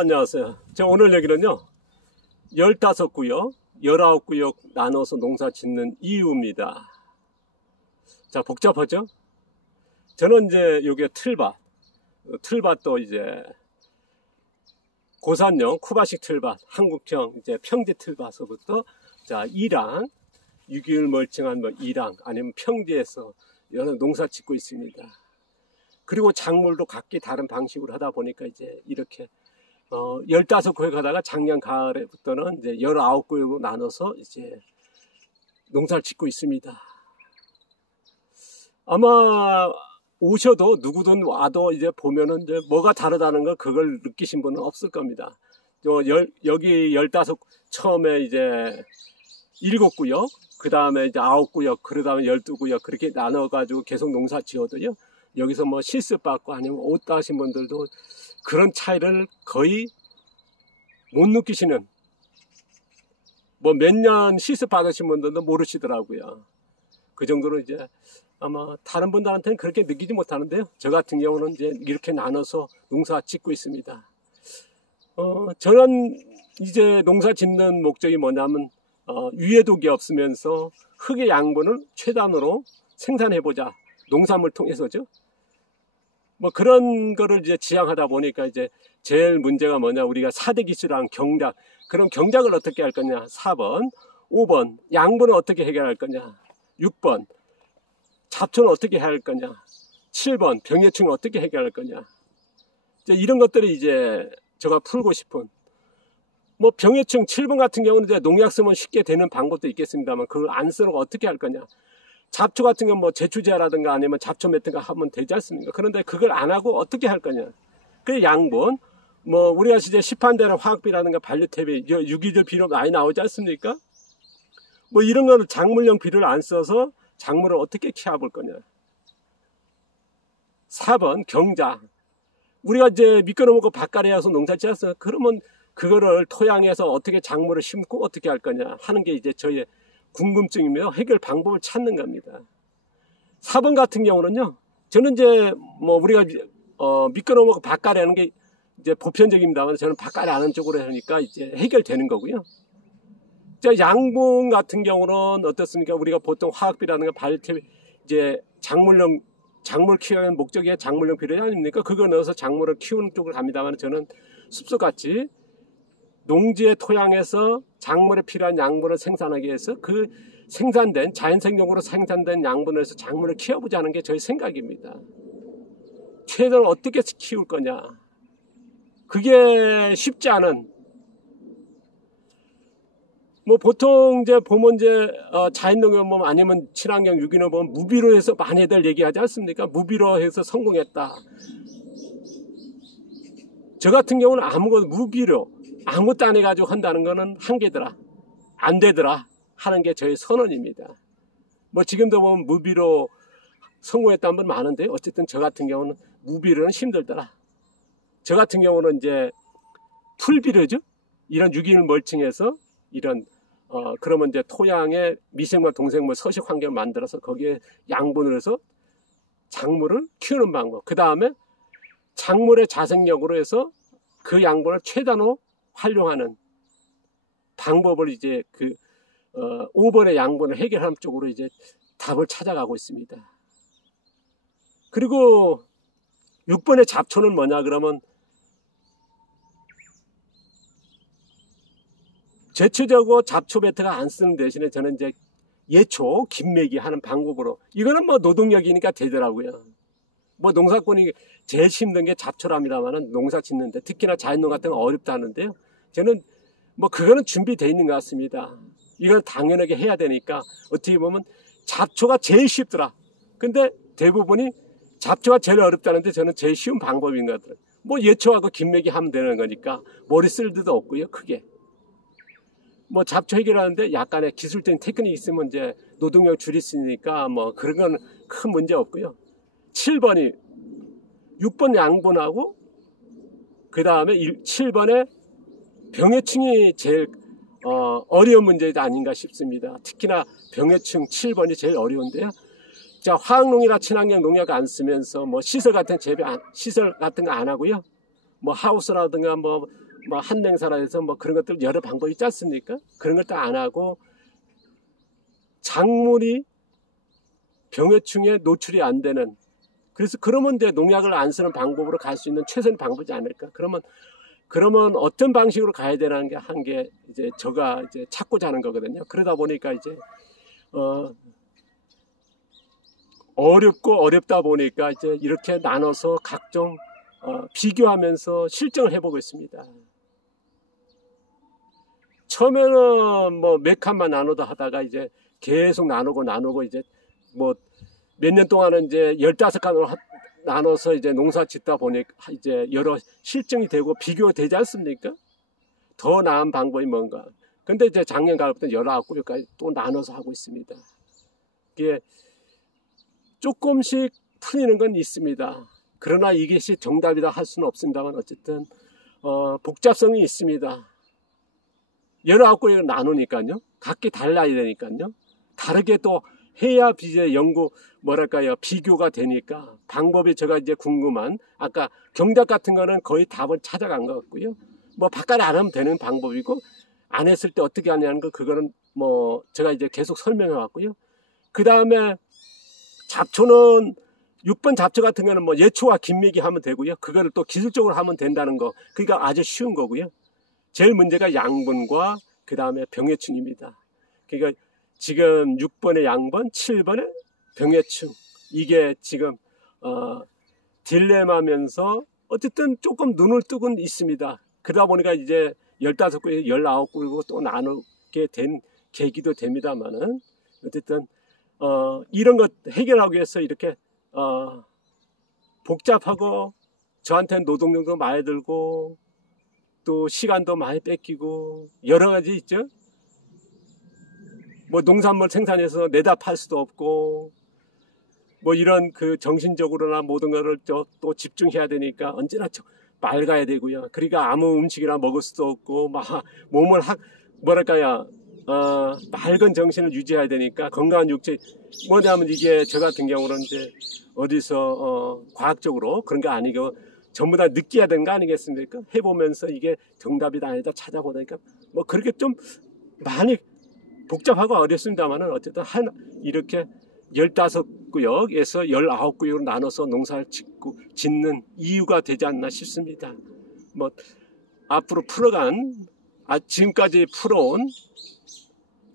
안녕하세요. 자, 오늘 얘기는요, 15구역, 19구역 나눠서 농사 짓는 이유입니다. 자, 복잡하죠? 저는 이제 요게 틀밭도 이제 고산형 쿠바식 틀밭, 한국형 이제 평지 틀밭서부터 자, 이랑, 6개월 멀쩡한 이랑 아니면 평지에서 여러 농사 짓고 있습니다. 그리고 작물도 각기 다른 방식으로 하다 보니까 이제 이렇게 15구역 하다가 작년 가을에부터는 이제 19구역으로 나눠서 이제 농사를 짓고 있습니다. 아마 오셔도 누구든 와도 이제 보면은 이제 뭐가 다르다는 거 그걸 느끼신 분은 없을 겁니다. 여기 15 처음에 이제 7구역, 그 다음에 이제 9구역, 그 다음에 12구역 그렇게 나눠가지고 계속 농사 지어도요. 여기서 뭐 실습 받고 아니면 옷 따신 분들도 그런 차이를 거의 못 느끼시는, 뭐 몇 년 실습 받으신 분들도 모르시더라고요. 그 정도로 이제 아마 다른 분들한테는 그렇게 느끼지 못하는데요. 저 같은 경우는 이제 이렇게 나눠서 농사 짓고 있습니다. 저는 이제 농사 짓는 목적이 뭐냐면 유해독이 없으면서 흙의 양분을 최단으로 생산해보자. 농산물 통해서죠. 뭐 그런 거를 이제 지향하다 보니까 이제 제일 문제가 뭐냐, 우리가 4대 기술랑 경작. 그럼 경작을 어떻게 할 거냐? 4번, 5번 양분을 어떻게 해결할 거냐? 6번 잡초는 어떻게 해야 할 거냐? 7번 병해충을 어떻게 해결할 거냐? 이제 이런 것들이 이제 제가 풀고 싶은, 뭐 병해충 7번 같은 경우는 이제 농약 쓰면 쉽게 되는 방법도 있겠습니다만 그걸 안 쓰는 거 어떻게 할 거냐? 잡초 같은 건 뭐 제초제라든가 아니면 잡초 매든가 하면 되지 않습니까? 그런데 그걸 안 하고 어떻게 할 거냐? 그 양분, 뭐 우리가 이제 시판되는 화학비라든가 반려태비, 유기질 비료 많이 나오지 않습니까? 뭐 이런 거는 작물용 비료를 안 써서 작물을 어떻게 키워볼 거냐? 4번 경작. 우리가 이제 미끄러먹고 밭가리에서 농사 지었어요. 그러면 그거를 토양에서 어떻게 작물을 심고 어떻게 할 거냐 하는 게 이제 저의 궁금증이며 해결 방법을 찾는 겁니다. 4번 같은 경우는요, 저는 이제 뭐 우리가 미끄러먹고 밭가리 하는 게 이제 보편적입니다만 저는 밭가리 하는 쪽으로 하니까 이제 해결되는 거고요. 자, 양분 같은 경우는 어떻습니까? 우리가 보통 화학비라든가 발효 이제 작물 키우는 목적이 작물용 비료 아닙니까? 그거 넣어서 작물을 키우는 쪽으로 갑니다만 저는 숲속같이 농지의 토양에서 작물에 필요한 양분을 생산하기 위해서 그 생산된 자연생적으로 생산된 양분을 해서 작물을 키워보자는 게 저희 생각입니다. 최대한 어떻게 키울 거냐? 그게 쉽지 않은, 뭐 보통 이제 보면 이제 자연농협 뭐 아니면 친환경 유기농 보면 무비로 해서 많이들 얘기하지 않습니까? 무비로 해서 성공했다. 저 같은 경우는 무비로 아무것도 안 해가지고 한다는 거는 한계더라, 안 되더라 하는 게 저의 선언입니다. 뭐 지금도 보면 무비로 성공했다는 분 많은데 어쨌든 저 같은 경우는 무비로는 힘들더라. 저 같은 경우는 이제 풀비료죠. 이런 유기물 멀칭해서 이런 그러면 이제 토양에 미생물, 동생물, 서식 환경을 만들어서 거기에 양분을 해서 작물을 키우는 방법. 그 다음에 작물의 자생력으로 해서 그 양분을 최단으로 활용하는 방법을 이제 5번의 양분을 해결하는 쪽으로 이제 답을 찾아가고 있습니다. 그리고 6번의 잡초는 뭐냐 그러면 제초제하고 잡초 배트가 안 쓰는 대신에 저는 이제 예초, 김매기 하는 방법으로, 이거는 뭐 노동력이니까 되더라고요. 뭐 농사꾼이 제일 힘든 게 잡초랍니다만은 농사 짓는데 특히나 자연농 같은 건 어렵다 하는데요. 저는 뭐 그거는 준비되어 있는 것 같습니다. 이건 당연하게 해야 되니까 어떻게 보면 잡초가 제일 쉽더라. 근데 대부분이 잡초가 제일 어렵다는데 저는 제일 쉬운 방법인 것 같아요. 뭐 예초하고 김매기 하면 되는 거니까 머리 쓸 데도 없고요. 크게. 뭐 잡초 해결하는데 약간의 기술적인 테크닉이 있으면 이제 노동력 줄일 수 있으니까 뭐 그런 건 큰 문제 없고요. 7번이 6번 양분하고 그 다음에 7번에 병해충이 제일 어려운 문제가 아닌가 싶습니다. 특히나 병해충 7번이 제일 어려운데요. 자, 화학농이나 친환경 농약 안 쓰면서 뭐 시설 같은 거 안 하고요. 뭐 하우스라든가 뭐 뭐 한냉사라해서 뭐 그런 것들 여러 방법이 있지 않습니까? 그런 것도 안 하고 작물이 병해충에 노출이 안 되는, 그래서 그러면 이제 농약을 안 쓰는 방법으로 갈 수 있는 최선의 방법이지 않을까? 그러면 어떤 방식으로 가야 되는 게 한 게 이제 제가 이제 찾고자 하는 거거든요. 그러다 보니까 이제 어렵고 어렵다 보니까 이제 이렇게 나눠서 각종 비교하면서 실증을 해보고 있습니다. 처음에는 뭐 몇 칸만 나누다 하다가 이제 계속 나누고 이제 뭐 몇 년 동안은 이제 15칸으로 나눠서 이제 농사 짓다 보니까 이제 여러 실증이 되고 비교가 되지 않습니까? 더 나은 방법이 뭔가. 근데 이제 작년 가을부터 19그루까지 또 나눠서 하고 있습니다. 이게 조금씩 틀리는 건 있습니다. 그러나 이것이 정답이다 할 수는 없습니다만 어쨌든 복잡성이 있습니다. 19그루를 나누니까요. 각기 달라야 되니까요. 다르게 또 해야 이제 연구 뭐랄까요, 비교가 되니까 방법이 제가 이제 궁금한, 아까 경작 같은 거는 거의 답을 찾아간 것 같고요. 뭐 바깥 안 하면 되는 방법이고 안 했을 때 어떻게 하냐는 거, 그거는 뭐 제가 이제 계속 설명해 왔고요. 그 다음에 잡초는 6번 잡초 같은 거는 뭐 예초와 긴밀기 하면 되고요. 그거를 또 기술적으로 하면 된다는 거, 그러니까 아주 쉬운 거고요. 제일 문제가 양분과 그 다음에 병해충입니다. 그러니까 지금 6번의 양분, 7번의 병해충, 이게 지금 딜레마면서 어쨌든 조금 눈을 뜨고는 있습니다. 그러다 보니까 이제 15그루, 19그루 또 나누게 된 계기도 됩니다만은 어쨌든 이런 것 해결하기 위해서 이렇게 복잡하고 저한테는 노동력도 많이 들고 또 시간도 많이 뺏기고 여러 가지 있죠. 뭐 농산물 생산해서 내다 팔 수도 없고 뭐 이런 그 정신적으로나 모든 거를 또 집중해야 되니까 언제나 맑아야 되고요. 그러니까 아무 음식이나 먹을 수도 없고 막 몸을 뭐랄까요, 맑은 정신을 유지해야 되니까 건강한 육체, 뭐냐면 이게 저 같은 경우는 이제 어디서 과학적으로 그런 게 아니고 전부 다 느껴야 되는 거 아니겠습니까? 해보면서 이게 정답이다 아니다 찾아보니까 뭐 그렇게 좀 많이 복잡하고 어렵습니다만은 어쨌든 이렇게 15구역에서 19구역으로 나눠서 농사를 짓는 이유가 되지 않나 싶습니다. 뭐 앞으로 지금까지 풀어온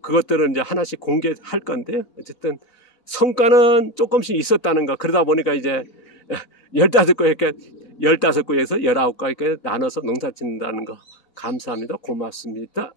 그것들은 이제 하나씩 공개할 건데요. 어쨌든 성과는 조금씩 있었다는 거. 그러다 보니까 이제 15구역에서 19구역에서 나눠서 농사 짓는다는 거. 감사합니다. 고맙습니다.